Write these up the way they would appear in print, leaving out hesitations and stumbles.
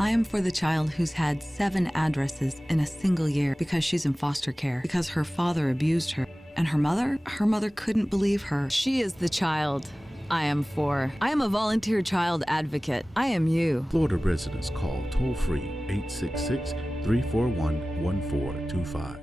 I am for the child who's had 7 addresses in a single year because she's in foster care, because her father abused her. And her mother couldn't believe her. She is the child I am for. I am a volunteer child advocate. I am you. Florida residents call toll-free 866-341-1425.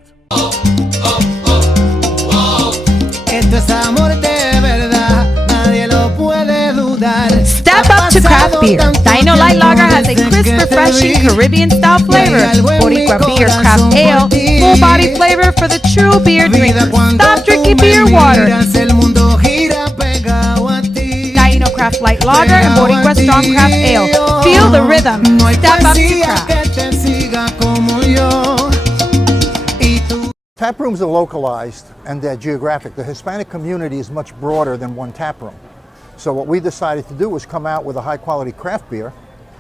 Esto es amor de verdad, nadie lo puede dudar. Step up to craft beer. Dino Light Lager has a crisp, refreshing Caribbean-style flavor. Boricua Beer Craft Ale, full-body flavor for the true beer drinker. Stop drinking beer water. Dino Craft Light Lager and Boricua Strong Craft Ale. Feel the rhythm. Step up to craft. Tap rooms are localized and they're geographic. The Hispanic community is much broader than one tap room. So what we decided to do was come out with a high-quality craft beer,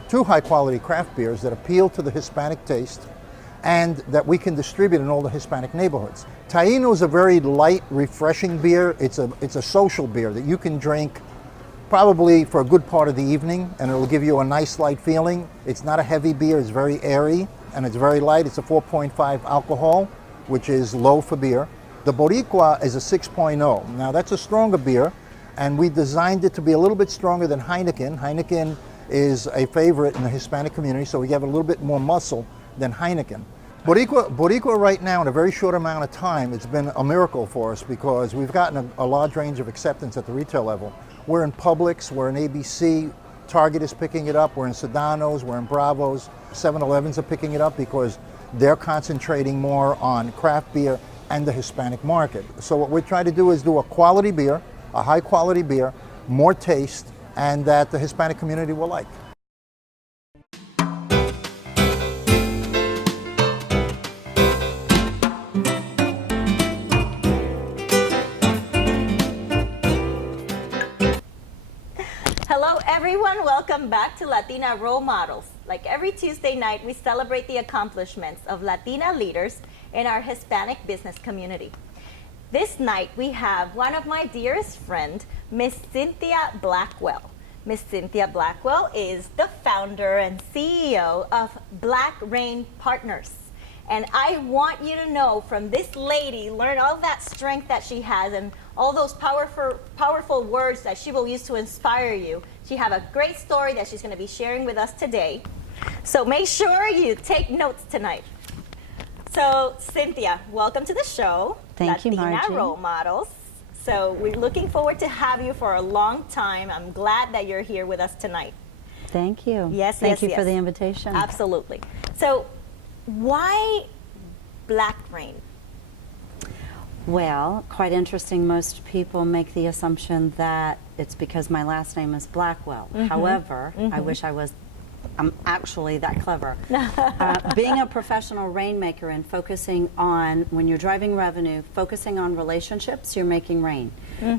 2 high-quality craft beers that appeal to the Hispanic taste and that we can distribute in all the Hispanic neighborhoods. Taino is a very light, refreshing beer. It's a social beer that you can drink probably for a good part of the evening, and it'll give you a nice light feeling. It's not a heavy beer, it's very airy, and it's very light. It's a 4.5 alcohol, which is low for beer. The Boricua is a 6.0. Now that's a stronger beer, and we designed it to be a little bit stronger than Heineken. Heineken is a favorite in the Hispanic community, so we have a little bit more muscle than Heineken. Boricua right now, in a very short amount of time, it's been a miracle for us because we've gotten a large range of acceptance at the retail level. We're in Publix, we're in ABC, Target is picking it up, we're in Sedano's, we're in Bravo's, 7-Elevens are picking it up because they're concentrating more on craft beer and the Hispanic market. So what we're trying to do is do a quality beer, a high quality beer, more taste, and that the Hispanic community will like. Hello everyone, welcome back to Latina Role Models. Like every Tuesday night, we celebrate the accomplishments of Latina leaders in our Hispanic business community. This night, we have one of my dearest friends, Miss Cynthia Blackwell. Miss Cynthia Blackwell is the founder and CEO of Black Rain Partners. And I want you to know from this lady, learn all that strength that she has and all those powerful words that she will use to inspire you. She has a great story that she's going to be sharing with us today. So make sure you take notes tonight. So Cynthia, welcome to the show. Thank you, Margie. Latina Role Models. So we're looking forward to have you for a long time. I'm glad that you're here with us tonight. Thank you. Yes, Thank you for the invitation. Absolutely. So why Black Rain? Well, quite interesting. Most people make the assumption that it's because my last name is Blackwell. However, I wish I'm actually that clever. Being a professional rainmaker and focusing on, when you're driving revenue, focusing on relationships, you're making rain.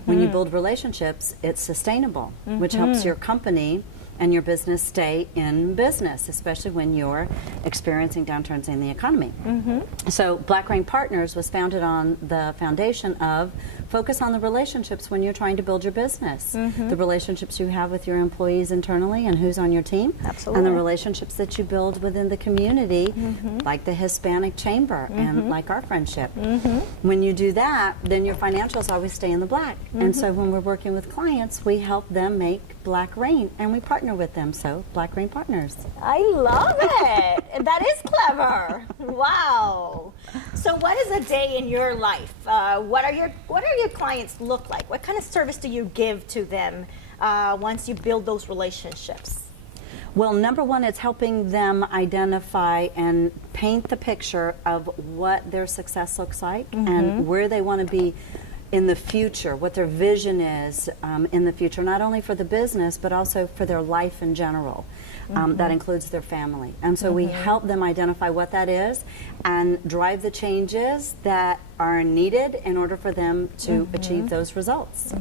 When you build relationships, it's sustainable, which helps your company and your business stay in business, especially when you're experiencing downturns in the economy. So Black Rain Partners was founded on the foundation of focus on the relationships when you're trying to build your business. The relationships you have with your employees internally and who's on your team. Absolutely. And the relationships that you build within the community, like the Hispanic Chamber and like our friendship. When you do that, then your financials always stay in the black. And so when we're working with clients, we help them make Black Rain, and we partner with them, so Black Rain Partners. I love it. That is clever. Wow. So what is a day in your life? What are your clients look like? What kind of service do you give to them once you build those relationships? Well, number one, it's helping them identify and paint the picture of what their success looks like and where they want to be in the future, what their vision is in the future, not only for the business, but also for their life in general. That includes their family. And so we help them identify what that is and drive the changes that are needed in order for them to achieve those results.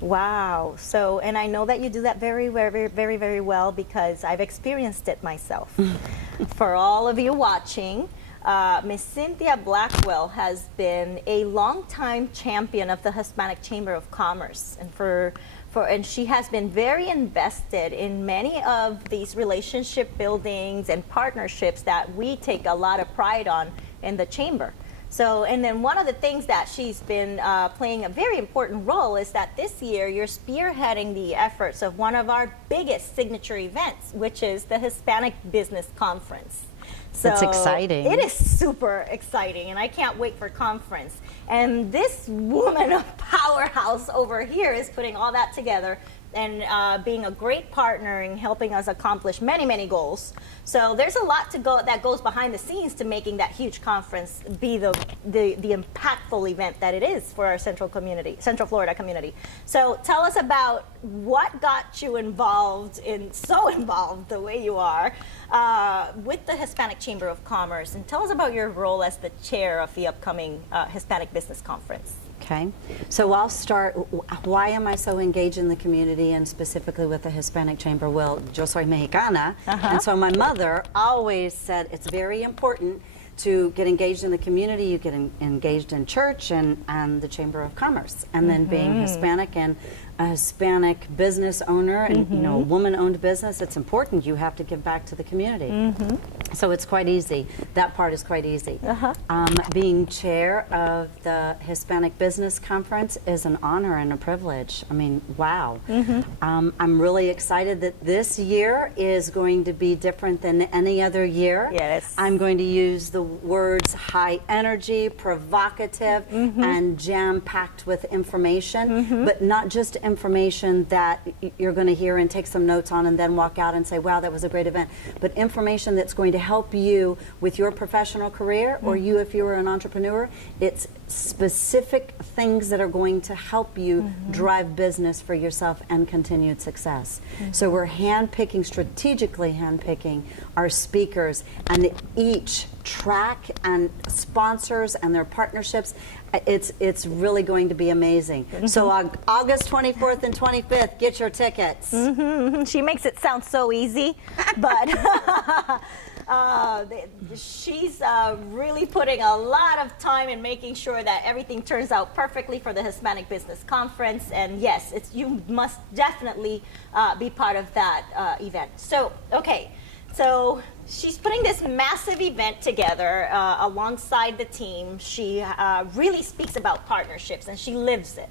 Wow. So, and I know that you do that very, very, very, very well because I've experienced it myself. For all of you watching, Miss Cynthia Blackwell has been a longtime champion of the Hispanic Chamber of Commerce. And for and she has been very invested in many of these relationship buildings and partnerships that we take a lot of pride on in the chamber. So, and then one of the things that she's been playing a very important role is that this year you're spearheading the efforts of one of our biggest signature events, which is the Hispanic Business Conference. So That's exciting. It is super exciting, and I can't wait for conference. And this woman of powerhouse over here is putting all that together and being a great partner in helping us accomplish many, many goals. So there's a lot that goes behind the scenes to making that huge conference be the impactful event that it is for our Central Florida community. So tell us about what got you involved the way you are with the Hispanic Chamber of Commerce, and tell us about your role as the chair of the upcoming Hispanic Business Conference. Okay, so I'll start. Why am I so engaged in the community and specifically with the Hispanic Chamber? Well, yo soy mexicana, and so my mother always said it's very important to get engaged in the community. You get engaged in church and the Chamber of Commerce, and then being Hispanic and a Hispanic business owner and you know, a woman-owned business, it's important. You have to give back to the community. So it's quite easy. That part is quite easy. Being chair of the Hispanic Business Conference is an honor and a privilege. I mean, wow. I'm really excited that this year is going to be different than any other year. Yes. I'm going to use the words high energy, provocative, and jam-packed with information, but not just information that you're going to hear and take some notes on and then walk out and say, wow, that was a great event, but information that's going to help you with your professional career, or you if you're an entrepreneur. It's specific things that are going to help you drive business for yourself and continued success. So we're strategically handpicking our speakers, and each track and sponsors and their partnerships. It's really going to be amazing. So August 24th and 25th, get your tickets. She makes it sound so easy, but she's really putting a lot of time in making sure that everything turns out perfectly for the Hispanic Business Conference. And yes, you must definitely be part of that event. So, okay. So she's putting this massive event together alongside the team. She really speaks about partnerships, and she lives it.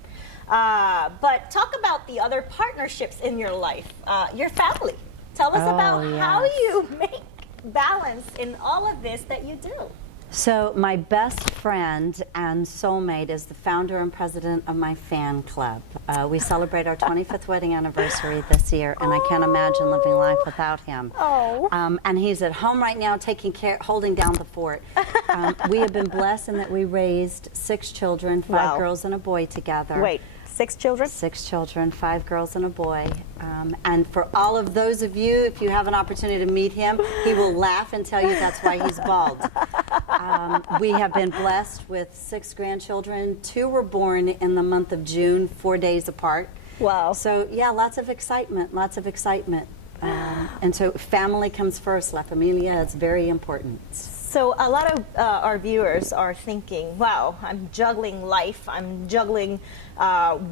But talk about the other partnerships in your life, your family. Tell us about how you make balance in all of this that you do. So my best friend and soulmate is the founder and president of my fan club. We celebrate our 25th wedding anniversary this year, and I can't imagine living life without him. And he's at home right now taking care, holding down the fort. We have been blessed in that we raised 6 children, 5 girls and a boy together. Wait, 6 children? 6 children, 5 girls and a boy. And for all of those of you, if you have an opportunity to meet him, he will laugh and tell you that's why he's bald. We have been blessed with 6 grandchildren. 2 were born in the month of June, 4 days apart. Wow. So yeah, lots of excitement, lots of excitement. And so family comes first, La Familia, it's very important. So a lot of our viewers are thinking, wow, I'm juggling life, I'm juggling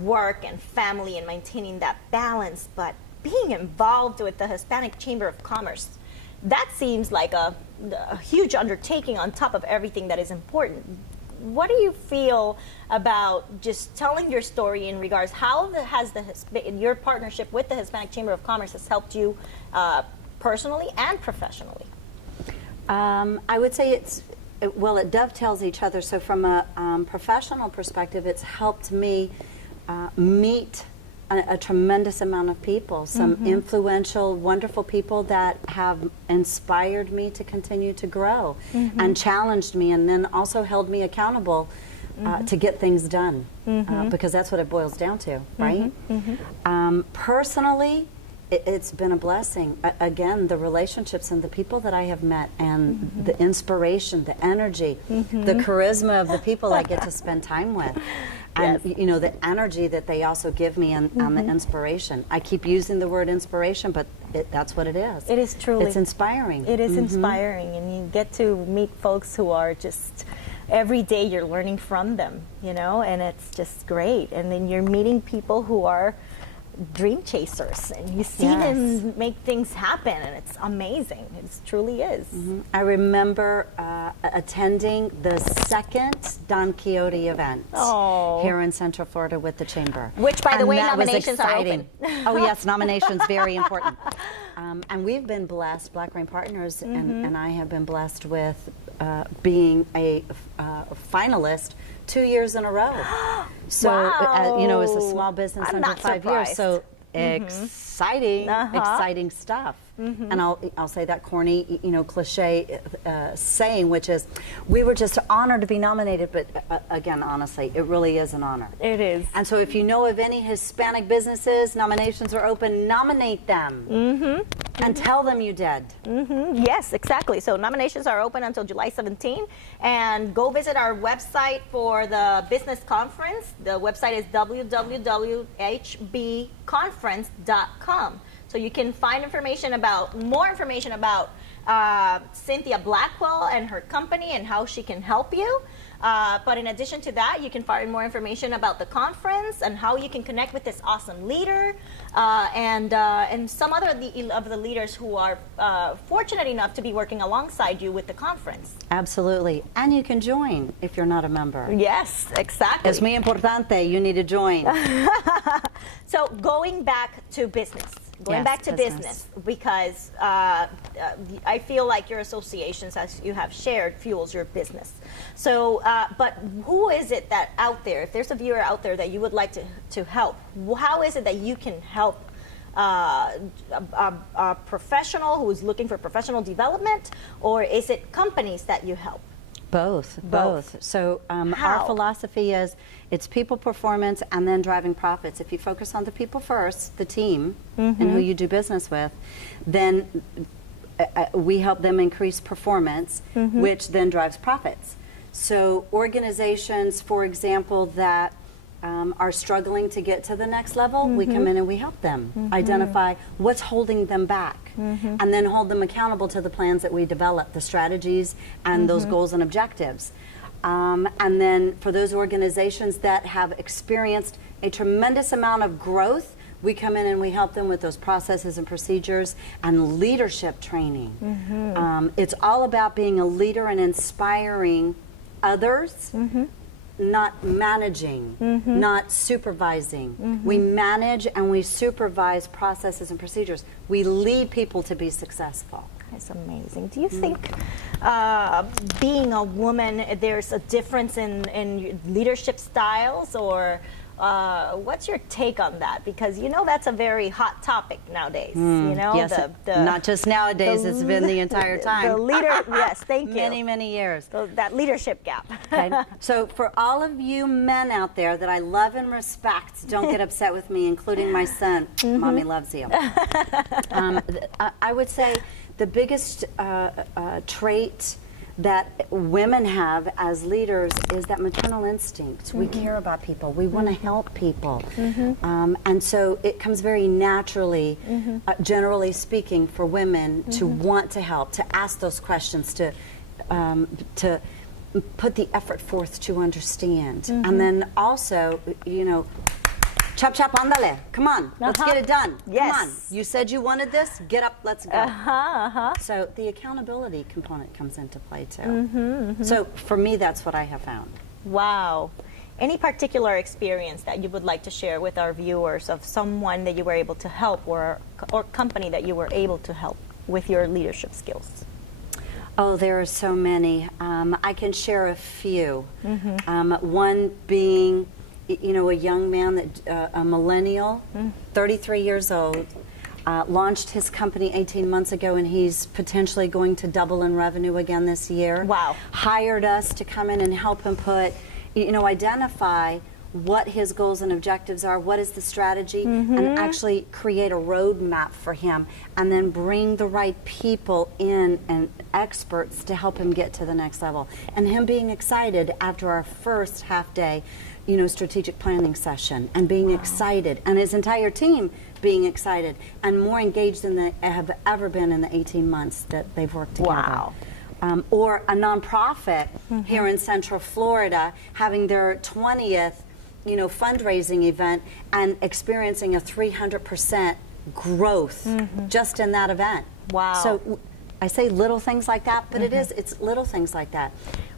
work and family and maintaining that balance, but being involved with the Hispanic Chamber of Commerce, that seems like a huge undertaking on top of everything that is important. What do you feel about just telling your story in regards how your partnership with the Hispanic Chamber of Commerce has helped you personally and professionally? I would say it dovetails each other. So from a professional perspective, it's helped me meet a tremendous amount of people, some influential, wonderful people that have inspired me to continue to grow and challenged me, and then also held me accountable to get things done, because that's what it boils down to, right? Personally, it's been a blessing. Again, the relationships and the people that I have met, and the inspiration, the energy, the charisma of the people I get to spend time with. And you know, the energy that they also give me and the inspiration. I keep using the word inspiration, but that's what it is. It is truly. It's inspiring. It is inspiring, and you get to meet folks who are just, every day you're learning from them, you know, and it's just great. And then you're meeting people who are dream chasers, and you see them make things happen, and it's amazing. It truly is. I remember attending the second Don Quixote event here in Central Florida with the Chamber. Which, by the way, that was nominations are exciting. open. Oh yes, nominations, very important. And we've been blessed, Black Rain Partners and I have been blessed with being a finalist 2 years in a row. So, you know, as a small business I'm under not 5 years, surprised. so exciting, exciting stuff. And I'll say that corny, you know, cliche saying, which is, we were just honored to be nominated. But again, honestly, it really is an honor. It is. And so, if you know of any Hispanic businesses, nominations are open. Nominate them and tell them you did. Yes, exactly. So nominations are open until July 17, and go visit our website for the business conference. The website is www.hbconference.com. So you can find more information about Cynthia Blackwell and her company and how she can help you. But in addition to that, you can find more information about the conference and how you can connect with this awesome leader and some other of the leaders who are fortunate enough to be working alongside you with the conference. Absolutely. And you can join if you're not a member. Yes, exactly. Es muy importante. You need to join. So going back to business. Business, because I feel like your associations, as you have shared, fuels your business. So, but who is it that out there, if there's a viewer out there that you would like to help, how is it that you can help a professional who is looking for professional development, or is it companies that you help? Both. So our philosophy is it's people performance and then driving profits. If you focus on the people first, the team, and who you do business with, then we help them increase performance, which then drives profits. So organizations, for example, that are struggling to get to the next level, we come in and we help them identify what's holding them back, and then hold them accountable to the plans that we develop, the strategies and those goals and objectives. And then for those organizations that have experienced a tremendous amount of growth, we come in and we help them with those processes and procedures and leadership training. It's all about being a leader and inspiring others, not managing, not supervising. We manage and we supervise processes and procedures. We lead people to be successful. That's amazing. Do you think being a woman, there's a difference in leadership styles, or what's your take on that? Because you know that's a very hot topic nowadays. You know, yes, not just nowadays. It's been the entire time. The leader, yes, thank you. Many years. That leadership gap. Okay. So for all of you men out there that I love and respect, don't get upset with me, including my son. Mommy loves you. I would say the biggest trait that women have as leaders is that maternal instinct. We care about people. We want to help people. And so it comes very naturally, generally speaking, for women to want to help, to ask those questions, to put the effort forth to understand. And then also, you know, chop, chop, ándale. Come on, let's get it done. Yes. Come on. You said you wanted this. Get up, let's go. So the accountability component comes into play too. So for me, that's what I have found. Wow. Any particular experience that you would like to share with our viewers of someone that you were able to help, or company that you were able to help with your leadership skills? Oh, there are so many. I can share a few. One being, you know, a young man, that a millennial, 33 years old, launched his company 18 months ago, and he's potentially going to double in revenue again this year. Wow. Hired us to come in and help him put, you know, identify what his goals and objectives are, what is the strategy, and actually create a roadmap for him, and then bring the right people in and experts to help him get to the next level. And him being excited after our first half day, you know, strategic planning session, and being excited, and his entire team being excited and more engaged than they have ever been in the 18 months that they've worked together. Wow. Or a nonprofit here in Central Florida having their 20th fundraising event and experiencing a 300% growth just in that event. Wow. So I say little things like that, but it's little things like that.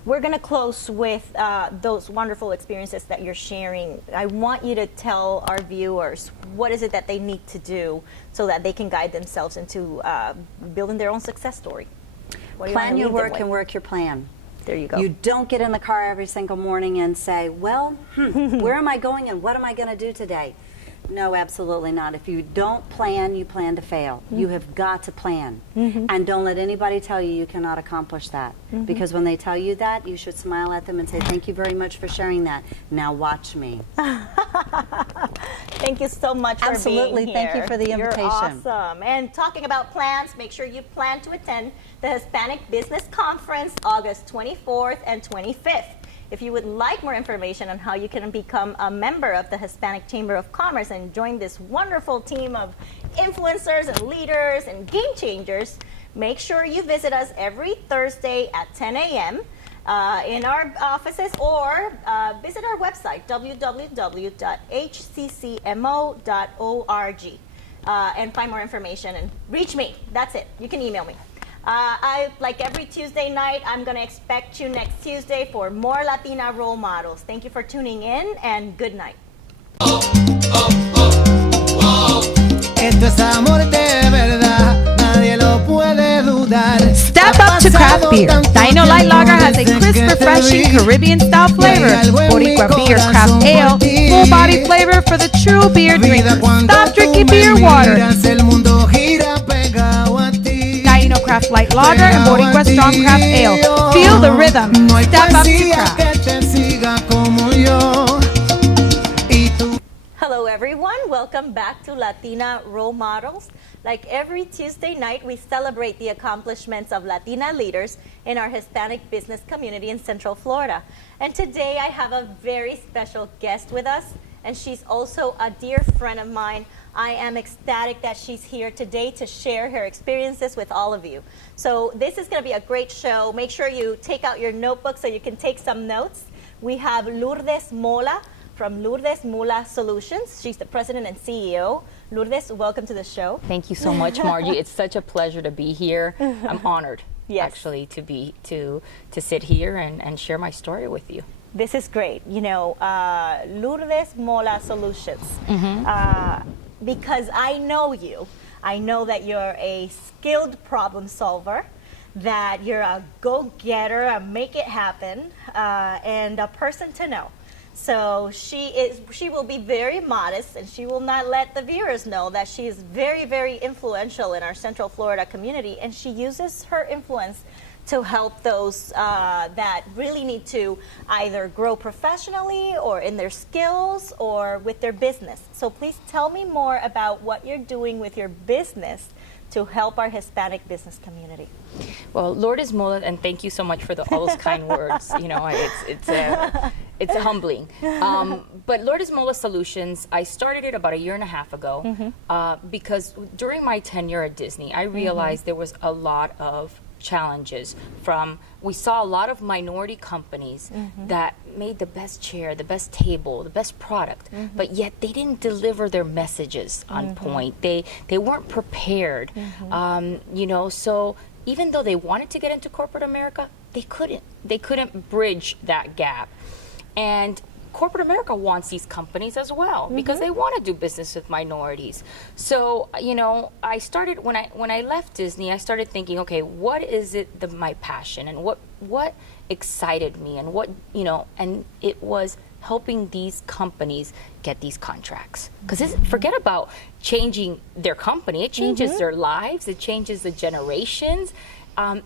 We're going to close with those wonderful experiences that you're sharing. I want you to tell our viewers what is it that they need to do so that they can guide themselves into building their own success story. What do you Plan wanna your leave them work with? and work your plan. There you go. You don't get in the car every single morning and say, well, where am I going and what am I going to do today? No, absolutely not. If you don't plan, you plan to fail. You have got to plan. And don't let anybody tell you you cannot accomplish that. Because when they tell you that, you should smile at them and say, thank you very much for sharing that. Now watch me. Thank you so much for Absolutely. being here. Thank you for the invitation. You're awesome. And talking about plans, make sure you plan to attend the Hispanic Business Conference August 24th and 25th. If you would like more information on how you can become a member of the Hispanic Chamber of Commerce and join this wonderful team of influencers and leaders and game changers, make sure you visit us every Thursday at 10 a.m. In our offices, or visit our website, www.hccmo.org, and find more information and reach me. That's it. You can email me. Like every Tuesday night, I'm going to expect you next Tuesday for more Latina role models. Thank you for tuning in, and good night. Esto es amor de verdad, nadie lo puede dudar. Step up to craft beer. Dino Light Lager has a crisp, refreshing Caribbean-style flavor. Boricua Beer Craft Ale, full-body flavor for the true beer drinker. Stop drinking beer water. El mundo gira pegado a ti. Dino Craft Light Lager and Boricua Strong Craft Ale. Feel the rhythm. No hay Step up to poesía craft. que te siga como yo. Y tú Hello, everyone. Welcome back to Latina Role Models. Like every Tuesday night, we celebrate the accomplishments of Latina leaders in our Hispanic business community in Central Florida. And today I have a very special guest with us, and she's also a dear friend of mine. I am ecstatic that she's here today to share her experiences with all of you. So this is going to be a great show. Make sure you take out your notebook so you can take some notes. We have Lourdes Mola from Lourdes Molas Solutions. She's the president and CEO. Lourdes, welcome to the show. Thank you so much, Margie. It's such a pleasure to be here. I'm honored, actually, to sit here and share my story with you. This is great. You know, Lourdes Molas Solutions. Because I know you. I know that you're a skilled problem solver, that you're a go-getter, a make it happen, and a person to know. So she will be very modest, and she will not let the viewers know that she is very, very influential in our Central Florida community, and she uses her influence to help those that really need to either grow professionally or in their skills or with their business. So please tell me more about what you're doing with your business to help our Hispanic business community. Well, Lourdes Mola, and thank you so much for all those kind words. You know, it's humbling. But Lourdes Mola Solutions, I started it about 1.5 years ago because during my tenure at Disney, I realized there was a lot of challenges we saw a lot of minority companies that made the best chair, the best table, the best product, but yet they didn't deliver their messages on point. They weren't prepared, you know, so even though they wanted to get into corporate America, they couldn't bridge that gap. And corporate America wants these companies as well because they want to do business with minorities. So, you know, I started when I left Disney, I started thinking, okay, what is it my passion and what excited me and what, you know, and it was helping these companies get these contracts. Because forget about changing their company, it changes their lives, it changes the generations.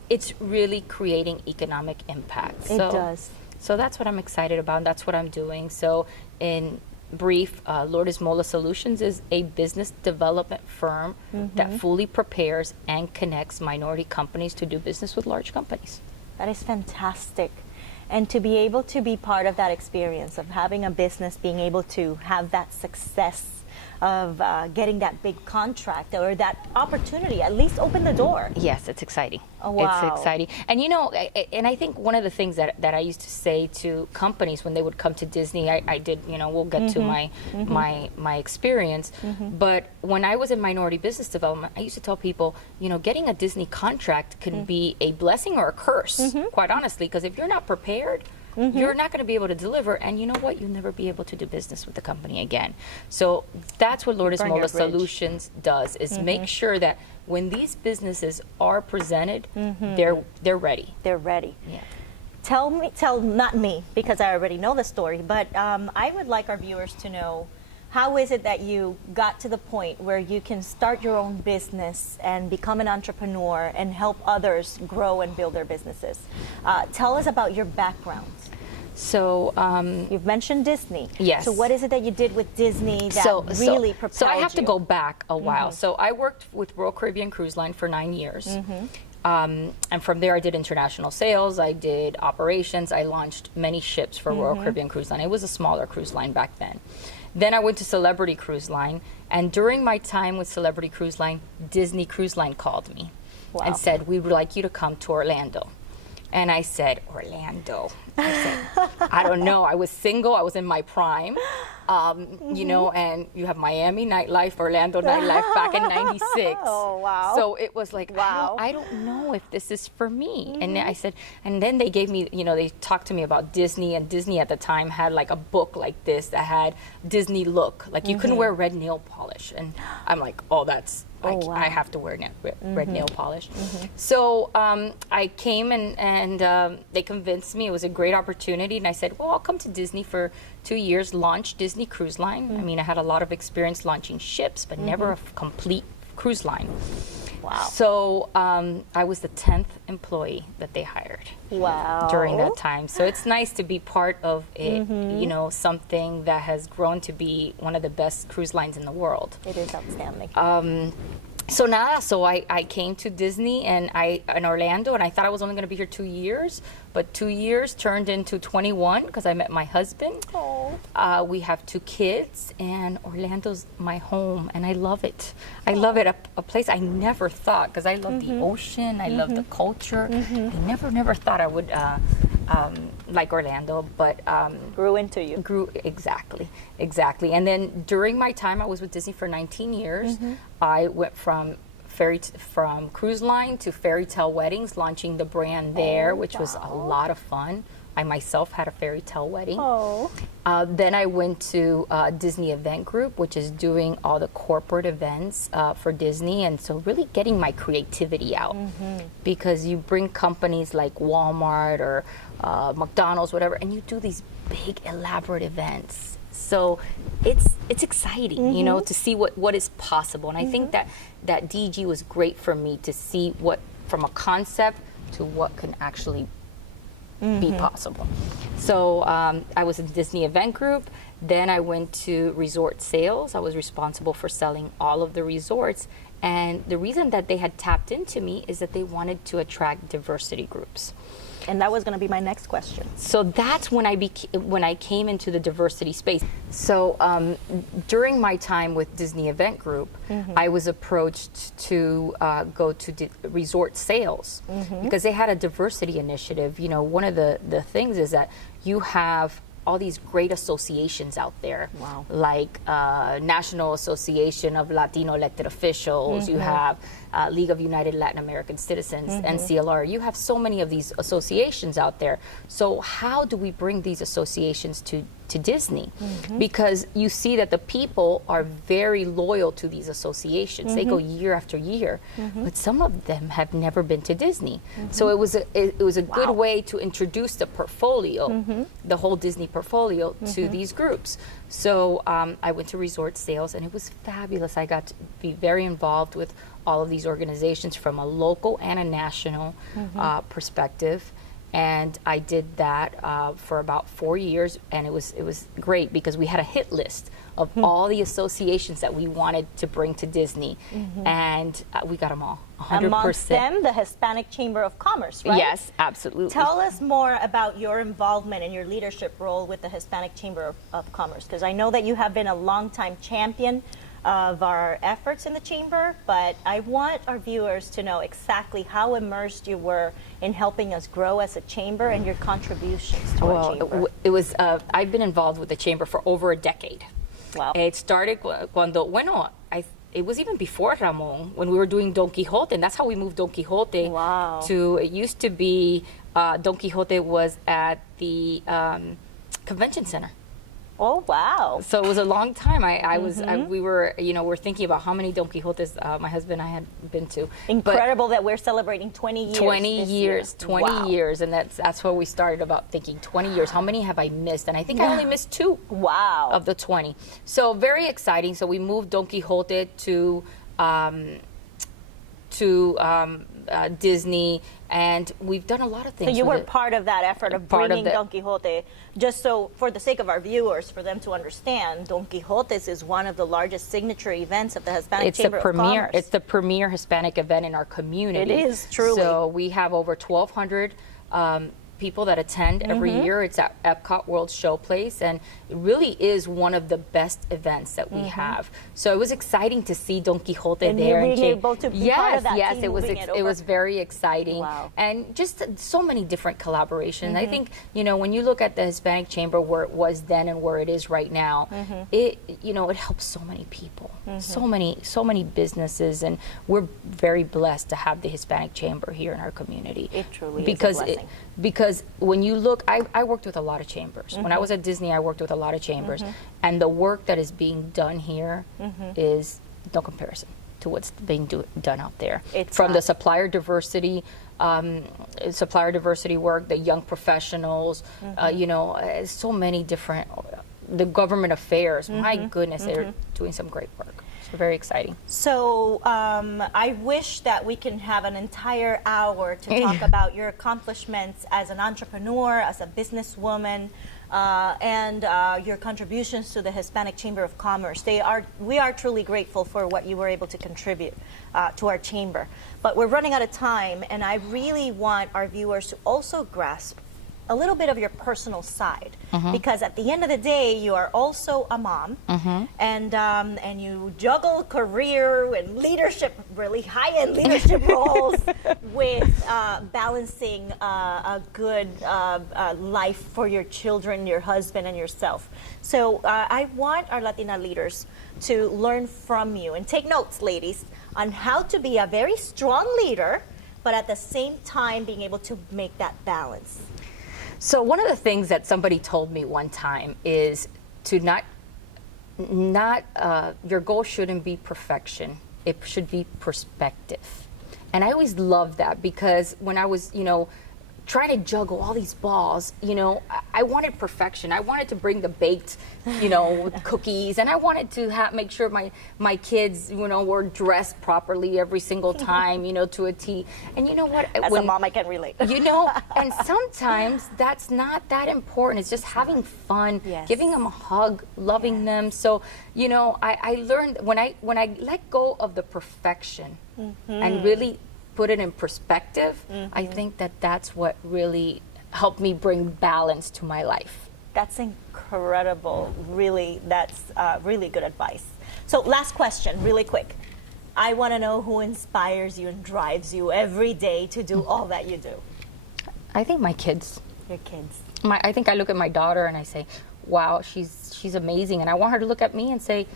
It's really creating economic impact. It does. So that's what I'm excited about, and that's what I'm doing. So in brief, Lourdes Mola Solutions is a business development firm that fully prepares and connects minority companies to do business with large companies. That is fantastic. And to be able to be part of that experience of having a business, being able to have that success getting that big contract or that opportunity. At least open the door. Yes, it's exciting. Oh, wow. It's exciting. And you know, and I think one of the things that I used to say to companies when they would come to Disney, I did, you know, we'll get to my experience, but when I was in minority business development, I used to tell people, you know, getting a Disney contract can be a blessing or a curse, quite honestly, because if you're not prepared, you're not going to be able to deliver, and you know what? You'll never be able to do business with the company again. So that's what Lourdes Burn your Molas bridge. Solutions does, is make sure that when these businesses are presented, they're ready. They're ready. Yeah. Tell not me, because I already know the story, but I would like our viewers to know, how is it that you got to the point where you can start your own business and become an entrepreneur and help others grow and build their businesses? Tell us about your background. So You've mentioned Disney. Yes. So what is it that you did with Disney that really propelled So I have to you? go back a while. So I worked with Royal Caribbean Cruise Line for 9 years. And from there I did international sales, I did operations, I launched many ships for Royal Caribbean Cruise Line. It was a smaller cruise line back then. Then I went to Celebrity Cruise Line, and during my time with Celebrity Cruise Line, Disney Cruise Line called me and said, we would like you to come to Orlando. And I said, Orlando? I said, I don't know. I was single. I was in my prime, you know, and you have Miami nightlife, Orlando nightlife back in '96. Oh, wow. So it was like, Wow. I don't know if this is for me. And I said, and then they gave me, you know, they talked to me about Disney, and Disney at the time had like a book like this that had Disney look. Like you couldn't wear red nail polish. And I'm like, oh, that's, wow. I have to wear red nail polish. So I came and they convinced me it was a great opportunity, and I said, well, I'll come to Disney for 2 years, launch Disney Cruise Line. I mean, I had a lot of experience launching ships, but never a complete cruise line. Wow. So I was the 10th employee that they hired Wow. during that time. So it's nice to be part of it, you know, something that has grown to be one of the best cruise lines in the world. It is outstanding. So I came to Disney and in Orlando, and I thought I was only going to be here 2 years, but 2 years turned into 21 because I met my husband. Oh. We have 2 kids, and Orlando's my home, and I love it. I love it, a place I never thought, because I love the ocean, I love the culture. I never thought I would like Orlando, but Grew into you. exactly. And then during my time, I was with Disney for 19 years. I went from cruise line to fairy tale weddings, launching the brand there, which was a lot of fun. I myself had a fairy tale wedding. Oh. Then I went to Disney Event Group, which is doing all the corporate events for Disney, and so really getting my creativity out, because you bring companies like Walmart or McDonald's, whatever, and you do these big elaborate events. So it's exciting, you know, to see what is possible, and I think that DG was great for me to see what, from a concept to what can actually be possible. So I was in Disney Event Group. Then I went to resort sales. I was responsible for selling all of the resorts. And the reason that they had tapped into me is that they wanted to attract diversity groups. And that was going to be my next question. So that's when I came into the diversity space. So during my time with Disney Event Group, I was approached to go to resort sales because they had a diversity initiative. You know, one of the things is that you have all these great associations out there, like National Association of Latino Elected Officials, you have League of United Latin American Citizens, NCLR. You have so many of these associations out there. So how do we bring these associations to Disney? Because you see that the people are very loyal to these associations. They go year after year, but some of them have never been to Disney. So it was a good way to introduce the portfolio, the whole Disney portfolio, to these groups. So I went to resort sales, and it was fabulous. I got to be very involved with all of these organizations from a local and a national perspective. And I did that for about 4 years, and it was great because we had a hit list of all the associations that we wanted to bring to Disney, and we got them all, 100%. Amongst them, the Hispanic Chamber of Commerce, right? Yes, absolutely. Tell us more about your involvement and your leadership role with the Hispanic Chamber of Commerce, because I know that you have been a longtime champion of our efforts in the chamber, but I want our viewers to know exactly how immersed you were in helping us grow as a chamber and your contributions to our chamber. It was, I've been involved with the chamber for over a decade. Wow. It started it was even before Ramon, when we were doing Don Quixote, and that's how we moved Don Quixote to, it used to be, Don Quixote was at the convention center. Oh, wow. So it was a long time. We were, we're thinking about how many Don Quixotes my husband and I had been to. Incredible that we're celebrating 20 years. 20 years, 20 wow. years, and that's where we started about thinking 20 years. How many have I missed? And I think I only missed 2. Wow. Of the 20. So very exciting. So we moved Don Quixote to Disney, and we've done a lot of things. So you with were part of that effort of bringing Don Quixote. Just so, for the sake of our viewers, for them to understand, Don Quixotes is one of the largest signature events of the Hispanic Chamber of Commerce. It's the premier Hispanic event in our community. It is, truly. So we have over 1,200 people that attend every year. It's at Epcot World Showplace, and it really is one of the best events that we have. So it was exciting to see Don Quixote and there. And being able to be part of that yes, team, it was very exciting. Wow. And just so many different collaborations. I think, when you look at the Hispanic Chamber where it was then and where it is right now, it helps so many people, so many businesses, and we're very blessed to have the Hispanic Chamber here in our community. It truly is a blessing. Because when you look, I worked with a lot of chambers. When I was at Disney, I worked with a lot of chambers. And the work that is being done here is no comparison to what's being done out there. From the supplier diversity work, the young professionals, so many different, the government affairs. My goodness, they're doing some great work. Very exciting. So I wish that we can have an entire hour to talk about your accomplishments as an entrepreneur, as a businesswoman, and your contributions to the Hispanic Chamber of Commerce. We are truly grateful for what you were able to contribute to our chamber. But we're running out of time, and I really want our viewers to also grasp a little bit of your personal side, because at the end of the day, you are also a mom, and you juggle career and leadership, really high-end leadership roles, with balancing a good life for your children, your husband, and yourself. So I want our Latina leaders to learn from you and take notes, ladies, on how to be a very strong leader, but at the same time being able to make that balance. So one of the things that somebody told me one time is to your goal shouldn't be perfection. It should be perspective. And I always loved that, because when I was, trying to juggle all these balls, I wanted perfection. I wanted to bring the baked, cookies, and I wanted to make sure my kids, were dressed properly every single time, to a T. And you know what? As a mom, I can relate. And sometimes that's not that important. It's just having fun, giving them a hug, loving them. So, I learned when I let go of the perfection and really put it in perspective, I think that's what really helped me bring balance to my life. That's incredible. Really, that's really good advice. So last question, really quick. I want to know who inspires you and drives you every day to do all that you do. I think my kids. Your kids. I think I look at my daughter and I say, wow, she's amazing. And I want her to look at me and say,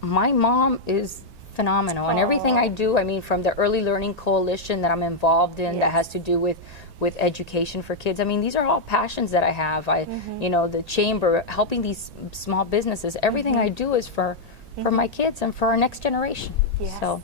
my mom is phenomenal. And everything I do, from the Early Learning Coalition that I'm involved in, that has to do with education for kids. These are all passions that I have. The chamber, helping these small businesses, everything I do is for my kids and for our next generation. Yes. So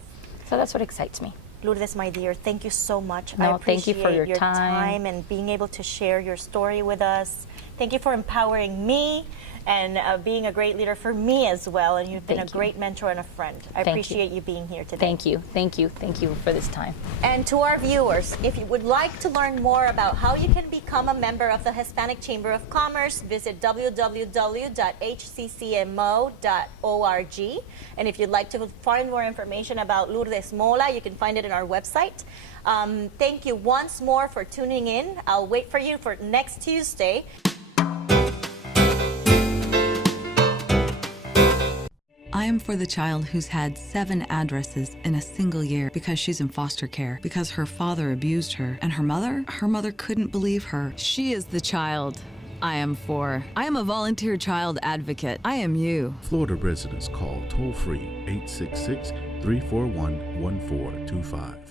that's what excites me. Lourdes, my dear, thank you so much. No, I appreciate thank you for your time and being able to share your story with us. Thank you for empowering me and being a great leader for me as well. And you've been a great mentor and a friend. I appreciate you being here today. Thank you. Thank you. Thank you for this time. And to our viewers, if you would like to learn more about how you can become a member of the Hispanic Chamber of Commerce, visit www.hccmo.org. And if you'd like to find more information about Lourdes Mola, you can find it on our website. Thank you once more for tuning in. I'll wait for you for next Tuesday. I I am for the child who's had 7 addresses in a single year because she's in foster care, because her father abused her, and her mother couldn't believe her. She is the child I am for. I am a volunteer child advocate. I am you. Florida residents call toll-free 866-341-1425.